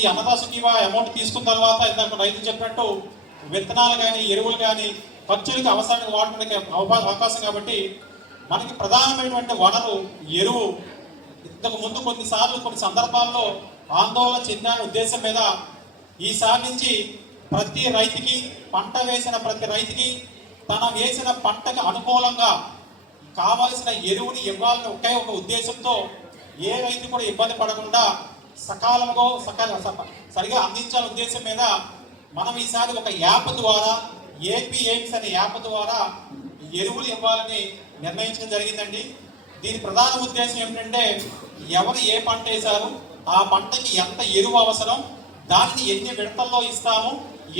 ఈ అన్నదాత సుఖీవా అమౌంట్ తీసుకున్న తర్వాత ఇందాక రైతు చెప్పినట్టు విత్తనాలు కానీ ఎరువులు కానీ ఖర్చులకి అవసరానికి వాడడానికి అవకాశం కాబట్టి మనకి ప్రధానమైనటువంటి వనరు ఎరువు. ఇంతకు ముందు కొన్ని సందర్భాల్లో ఆందోళన చెందిన ఉద్దేశం మీద ఈసారి నుంచి ప్రతి రైతుకి పంట వేసిన ప్రతి రైతుకి తన వేసిన పంటకు అనుకూలంగా కావలసిన ఎరువుని ఇవ్వాలని ఒకే ఒక ఉద్దేశంతో ఏ రైతు కూడా ఇబ్బంది పడకుండా సరిగా అందించాలనే ఉద్దేశం మీద మనం ఈసారి ఒక యాప్ ద్వారా ఏపీ ఎయిమ్స్ అనే యాప్ ద్వారా ఎరువులు ఇవ్వాలని నిర్ణయించడం జరిగిందండి. దీని ప్రధాన ఉద్దేశం ఏమిటంటే ఎవరు ఏ పంట వేశారు, ఆ పంటకి ఎంత ఎరువు అవసరం, దానిని ఎన్ని విడతల్లో ఇస్తాము,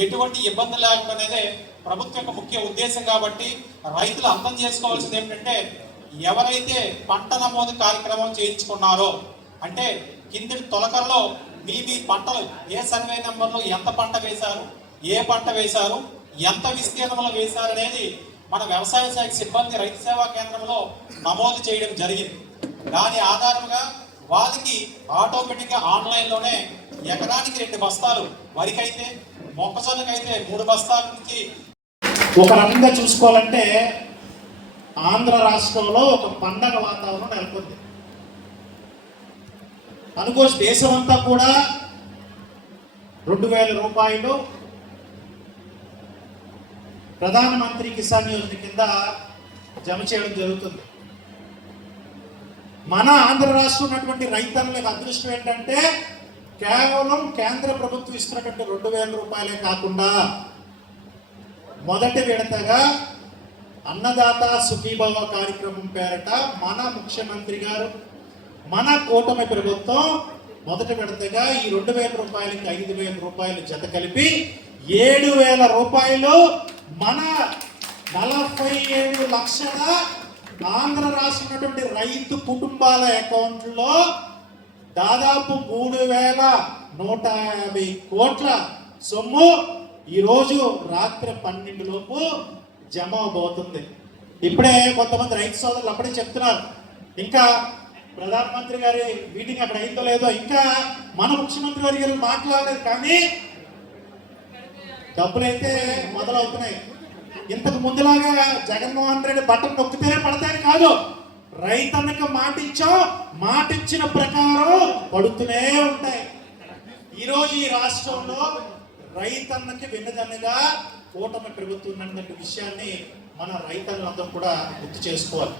ఎటువంటి ఇబ్బంది లేకపోతే ప్రభుత్వం యొక్క ముఖ్య ఉద్దేశం. కాబట్టి రైతులు అర్థం చేసుకోవాల్సింది ఏమిటంటే ఎవరైతే పంట నమోదు కార్యక్రమం చేయించుకున్నారో అంటే కింది తొలకల్లో మీ పంటలు ఏ సర్వే నెంబర్లో ఎంత పంట వేశారు, ఏ పంట వేశారు, ఎంత విస్తీర్ణంలో వేశారు అనేది మన వ్యవసాయ శాఖ సిబ్బంది రైతు సేవా కేంద్రంలో నమోదు చేయడం జరిగింది. దాని ఆధారంగా వారికి ఆటోమేటిక్గా ఆన్లైన్లోనే ఎకరానికి 2 బస్తాలు, వరికైతే మొక్కజొన్నకైతే 3 బస్తాల నుంచి ఒక రకంగా చూసుకోవాలంటే ఆంధ్ర రాష్ట్రంలో ఒక పండగ వాతావరణం నెలకొంది. అనుకోవచ్చు దేశం అంతా కూడా 2000 రూపాయలు ప్రధానమంత్రి కిసాన్ యోజన కింద జమ చేయడం జరుగుతుంది. మన ఆంధ్ర రాష్ట్రం ఉన్నటువంటి రైతన్నులకు అదృష్టం ఏంటంటే కేవలం కేంద్ర ప్రభుత్వం ఇస్తున్నటువంటి 2000 రూపాయలే కాకుండా మొదటి విడతగా అన్నదాత సుఖీభవ కార్యక్రమం పేరట మన ముఖ్యమంత్రి గారు మన కూటమి ప్రభుత్వం మొదటి విడతగా ఈ 2000 రూపాయలకి 5000 రూపాయలు జత కలిపి 7000 రూపాయలు మన 47 లక్షల ఆంధ్ర రాష్ట్రమైనటువంటి రైతు కుటుంబాల అకౌంట్లో దాదాపు 3150 కోట్ల సొమ్ము ఈరోజు రాత్రి 12 లోపు జమ అవబోతుంది. ఇప్పుడే కొంతమంది రైతు సోదరులు అప్పుడే చెప్తున్నారు ఇంకా ప్రధానమంత్రి గారి మీటింగ్ అక్కడ అయిందో లేదో, ఇంకా మన ముఖ్యమంత్రి గారు మాట్లాడలేదు, కానీ డబ్బులైతే మొదలవుతున్నాయి. ఇంతకు ముందులాగా జగన్మోహన్ రెడ్డి బట్టలు నొక్కితేనే పడతాయని కాదు, రైతన్నకు మాటిచ్చిన ప్రకారం పడుతూనే ఉంటాయి. ఈరోజు ఈ రాష్ట్రంలో రైతన్నకి వెన్నుదన్నుగా కూటమి ప్రభుత్వం ఉన్నటువంటి విషయాన్ని మన రైతన్నులందరూ కూడా గుర్తు చేసుకోవాలి.